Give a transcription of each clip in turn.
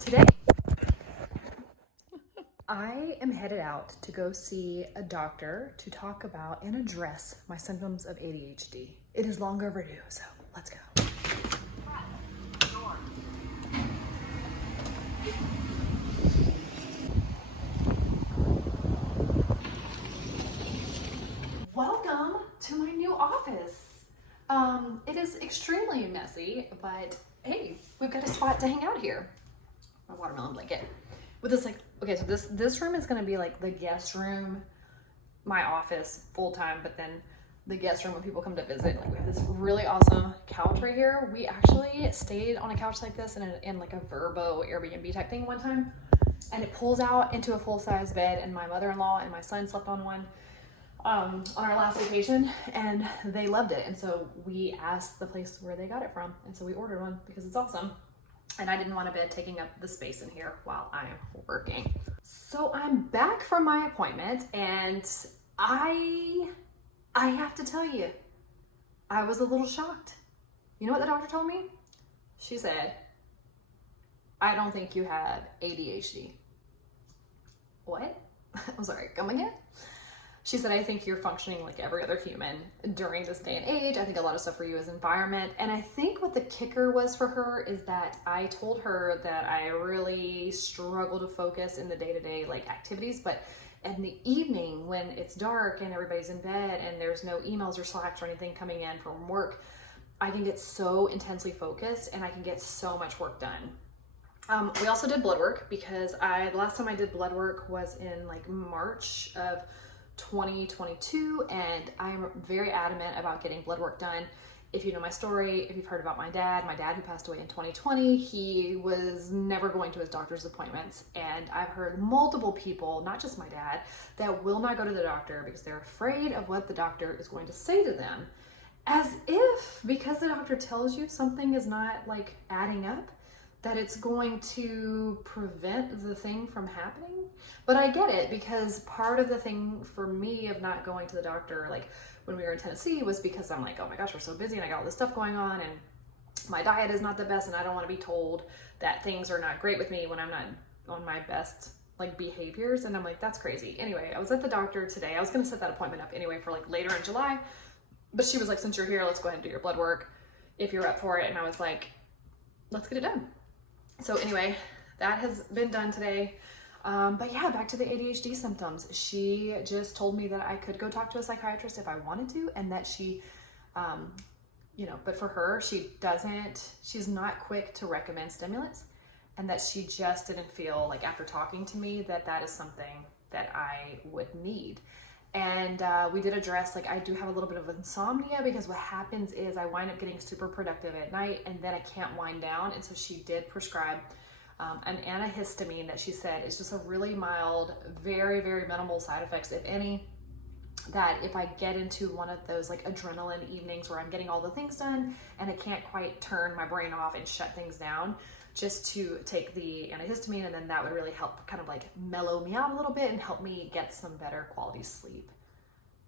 Today, I am headed out to go see a doctor to talk about and address my symptoms of ADHD. It is long overdue, so let's go. Welcome to my new office. It is extremely messy, but hey, we've got a spot to hang out here. My watermelon blanket. With this, okay, so this room is gonna be like the guest room, my office full time, but then the guest room when people come to visit. Like, we have this really awesome couch right here. We actually stayed on a couch like this in like a Verbo Airbnb type thing one time, and it pulls out into a full-size bed, and my mother-in-law and my son slept on one on our last vacation, and they loved it. And so we asked the place where they got it from, and so we ordered one because it's awesome. And I didn't want a bed taking up the space in here while I'm working. So I'm back from my appointment, and I have to tell you, I was a little shocked. You know what the doctor told me? She said, "I don't think you have ADHD." What? I'm sorry, come again? She said, "I think you're functioning like every other human during this day and age. I think a lot of stuff for you is environment." And I think what the kicker was for her is that I told her that I really struggle to focus in the day-to-day like activities, but in the evening when it's dark and everybody's in bed and there's no emails or Slacks or anything coming in from work, I can get so intensely focused and I can get so much work done. We also did blood work because the last time I did blood work was in like March of 2022, and I'm very adamant about getting blood work done. If you know my story, if you've heard about my dad who passed away in 2020, he was never going to his doctor's appointments. And I've heard multiple people, not just my dad, that will not go to the doctor because they're afraid of what the doctor is going to say to them. As if, because the doctor tells you something is not like adding up, that it's going to prevent the thing from happening. But I get it, because part of the thing for me of not going to the doctor, like when we were in Tennessee, was because I'm like, oh my gosh, we're so busy and I got all this stuff going on and my diet is not the best and I don't want to be told that things are not great with me when I'm not on my best like behaviors. And I'm like, that's crazy. Anyway, I was at the doctor today. I was going to set that appointment up anyway for like later in July, but she was like, since you're here, let's go ahead and do your blood work if you're up for it. And I was like, let's get it done. So anyway, that has been done today. But yeah, back to the ADHD symptoms. She just told me that I could go talk to a psychiatrist if I wanted to, and that she, but for her, she's not quick to recommend stimulants, and that she just didn't feel like after talking to me that is something that I would need. And we did address, like, I do have a little bit of insomnia because what happens is I wind up getting super productive at night and then I can't wind down. And so she did prescribe an antihistamine that she said is just a really mild, very, very minimal side effects, if any, that if I get into one of those like adrenaline evenings where I'm getting all the things done and I can't quite turn my brain off and shut things down, just to take the antihistamine, and then that would really help kind of like mellow me out a little bit and help me get some better quality sleep.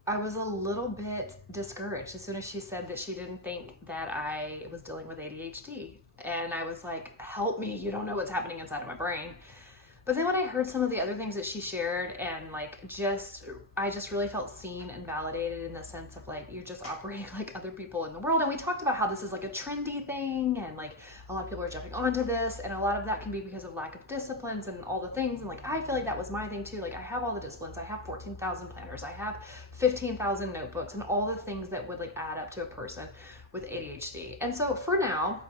I was a little bit discouraged as soon as she said that she didn't think that I was dealing with ADHD. And I was like, help me, you don't know what's happening inside of my brain. But then when I heard some of the other things that she shared, and like I just really felt seen and validated in the sense of like, you're just operating like other people in the world. And we talked about how this is like a trendy thing, and like a lot of people are jumping onto this, and a lot of that can be because of lack of disciplines and all the things. And like, I feel like that was my thing too. Like, I have all the disciplines, I have 14,000 planners, I have 15,000 notebooks, and all the things that would like add up to a person with ADHD. And so for now,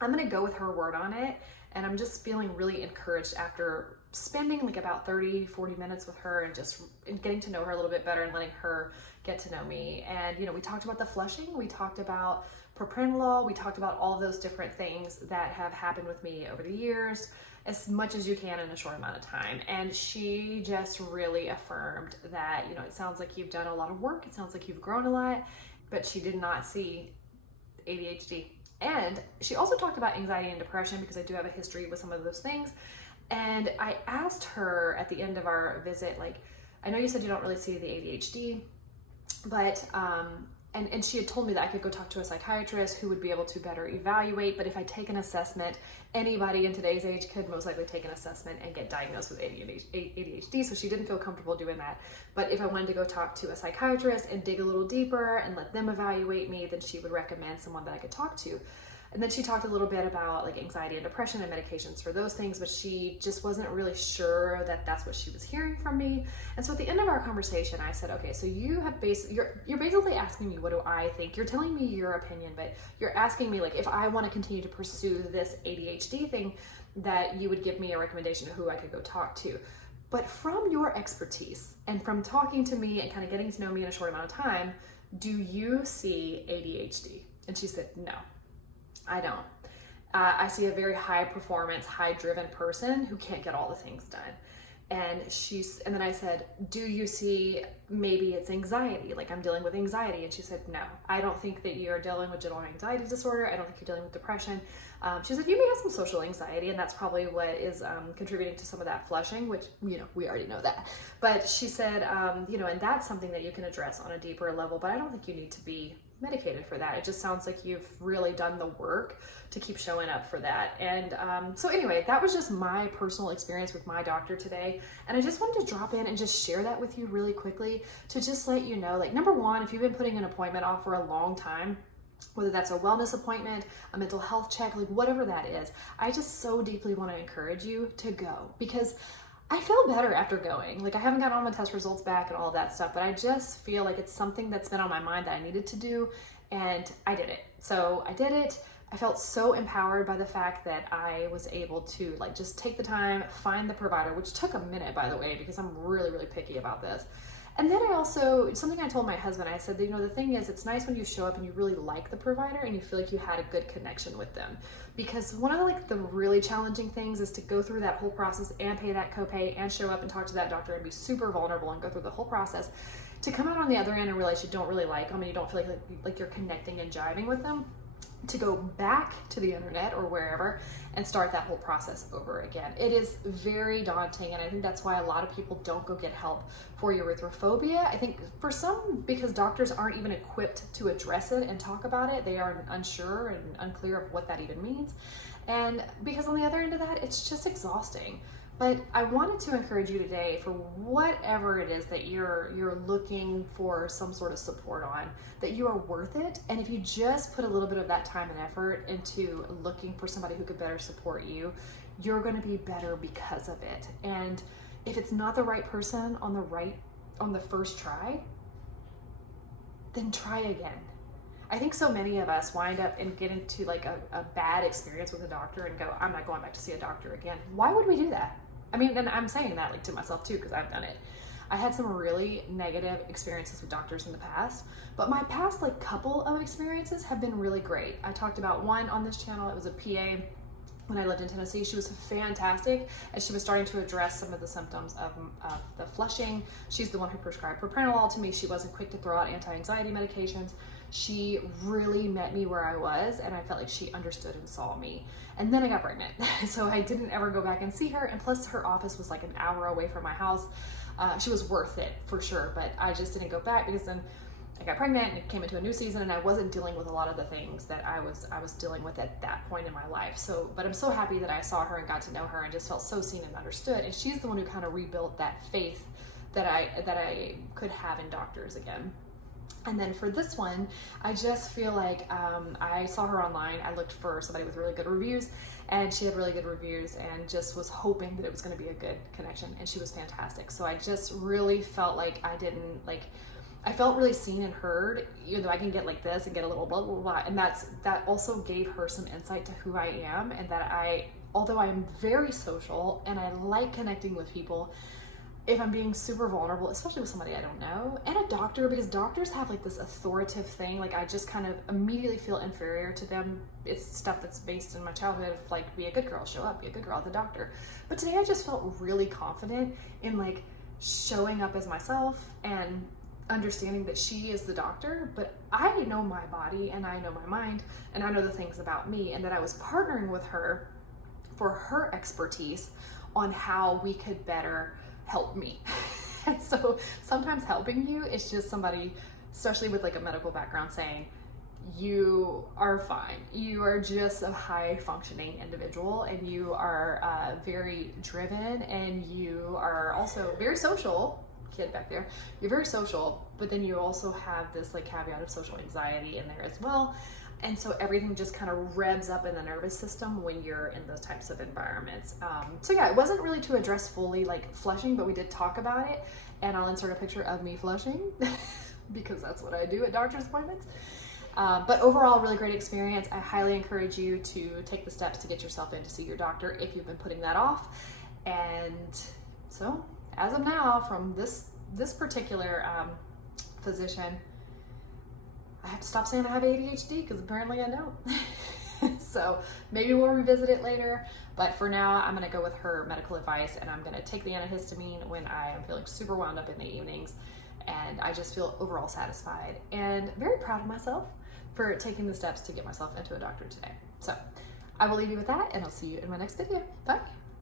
I'm gonna go with her word on it. And I'm just feeling really encouraged after spending like about 30-40 minutes with her and just getting to know her a little bit better and letting her get to know me. And, we talked about the flushing, we talked about propranolol, we talked about all of those different things that have happened with me over the years, as much as you can in a short amount of time. And she just really affirmed that, it sounds like you've done a lot of work, it sounds like you've grown a lot, but she did not see ADHD. And she also talked about anxiety and depression, because I do have a history with some of those things. And I asked her at the end of our visit, like, I know you said you don't really see the ADHD, but and she had told me that I could go talk to a psychiatrist who would be able to better evaluate, but if I take an assessment, anybody in today's age could most likely take an assessment and get diagnosed with ADHD, so she didn't feel comfortable doing that. But if I wanted to go talk to a psychiatrist and dig a little deeper and let them evaluate me, then she would recommend someone that I could talk to. And then she talked a little bit about like anxiety and depression and medications for those things, but she just wasn't really sure that that's what she was hearing from me. And so at the end of our conversation, I said, okay, so you have you're basically asking me, what do I think? You're telling me your opinion, but you're asking me like if I want to continue to pursue this ADHD thing, that you would give me a recommendation of who I could go talk to. But from your expertise and from talking to me and kind of getting to know me in a short amount of time, do you see ADHD? And she said, no. I don't. I see a very high performance, high driven person who can't get all the things done. And then I said, do you see maybe it's anxiety? Like I'm dealing with anxiety. And she said, no, I don't think that you're dealing with general anxiety disorder. I don't think you're dealing with depression. She said, you may have some social anxiety, and that's probably what is contributing to some of that flushing, which, you know, we already know that. But she said, and that's something that you can address on a deeper level, but I don't think you need to be medicated for that. It just sounds like you've really done the work to keep showing up for that. And so anyway, that was just my personal experience with my doctor today. And I just wanted to drop in and just share that with you really quickly to just let you know, like, number one, if you've been putting an appointment off for a long time, whether that's a wellness appointment, a mental health check, like whatever that is, I just so deeply want to encourage you to go, because I feel better after going. Like I haven't got all my test results back and all of that stuff, but I just feel like it's something that's been on my mind that I needed to do, and I did it. So I did it. I felt so empowered by the fact that I was able to like just take the time, find the provider, which took a minute, by the way, because I'm really, really picky about this. And then I also, something I told my husband, I said, the thing is, it's nice when you show up and you really like the provider and you feel like you had a good connection with them. Because one of the really challenging things is to go through that whole process and pay that copay and show up and talk to that doctor and be super vulnerable and go through the whole process, to come out on the other end and realize you don't really like them and you don't feel like you're connecting and jiving with them, to go back to the internet or wherever and start that whole process over again. It is very daunting, and I think that's why a lot of people don't go get help for erythrophobia. I think for some, because doctors aren't even equipped to address it and talk about it, they are unsure and unclear of what that even means. And because on the other end of that, it's just exhausting. But I wanted to encourage you today, for whatever it is that you're looking for some sort of support on, that you are worth it. And if you just put a little bit of that time and effort into looking for somebody who could better support you, you're going to be better because of it. And if it's not the right person on the first try, then try again. I think so many of us wind up in getting to like a bad experience with a doctor and go, I'm not going back to see a doctor again. Why would we do that? I mean, and I'm saying that like to myself too, because I've done it. I had some really negative experiences with doctors in the past, but my past like couple of experiences have been really great. I talked about one on this channel. It was a PA when I lived in Tennessee. She was fantastic, and she was starting to address some of the symptoms of the flushing. She's the one who prescribed propranolol to me. She wasn't quick to throw out anti-anxiety medications. She really met me where I was, and I felt like she understood and saw me. And then I got pregnant, so I didn't ever go back and see her, and plus her office was like an hour away from my house. She was worth it for sure, but I just didn't go back because then I got pregnant and it came into a new season, and I wasn't dealing with a lot of the things that I was dealing with at that point in my life. So, but I'm so happy that I saw her and got to know her and just felt so seen and understood. And she's the one who kind of rebuilt that faith that I could have in doctors again. And then for this one, I just feel like I saw her online. I looked for somebody with really good reviews, and she had really good reviews, and just was hoping that it was going to be a good connection, and she was fantastic. So I just really felt like I felt really seen and heard, even though I can get like this and get a little blah, blah, blah. And that also gave her some insight to who I am, and that although I am very social and I like connecting with people, if I'm being super vulnerable, especially with somebody I don't know, and a doctor, because doctors have like this authoritative thing, like I just kind of immediately feel inferior to them. It's stuff that's based in my childhood of like, be a good girl, show up, be a good girl at the doctor. But today I just felt really confident in like showing up as myself and understanding that she is the doctor, but I know my body and I know my mind and I know the things about me, and that I was partnering with her for her expertise on how we could better help me. And so sometimes helping you is just somebody especially with like a medical background, saying, you are fine. You are just a high functioning individual, and you are very driven, and you are also very social. Kid back there, you're very social, but then you also have this like caveat of social anxiety in there as well. And so everything just kind of revs up in the nervous system when you're in those types of environments. So yeah, it wasn't really to address fully like flushing, but we did talk about it, and I'll insert a picture of me flushing because that's what I do at doctor's appointments. But overall, really great experience. I highly encourage you to take the steps to get yourself in to see your doctor if you've been putting that off. And so as of now, from this particular physician, I have to stop saying I have ADHD because apparently I don't. So maybe we'll revisit it later, but for now I'm gonna go with her medical advice, and I'm gonna take the antihistamine when I am feeling super wound up in the evenings, and I just feel overall satisfied and very proud of myself for taking the steps to get myself into a doctor today. So I will leave you with that, and I'll see you in my next video. Bye.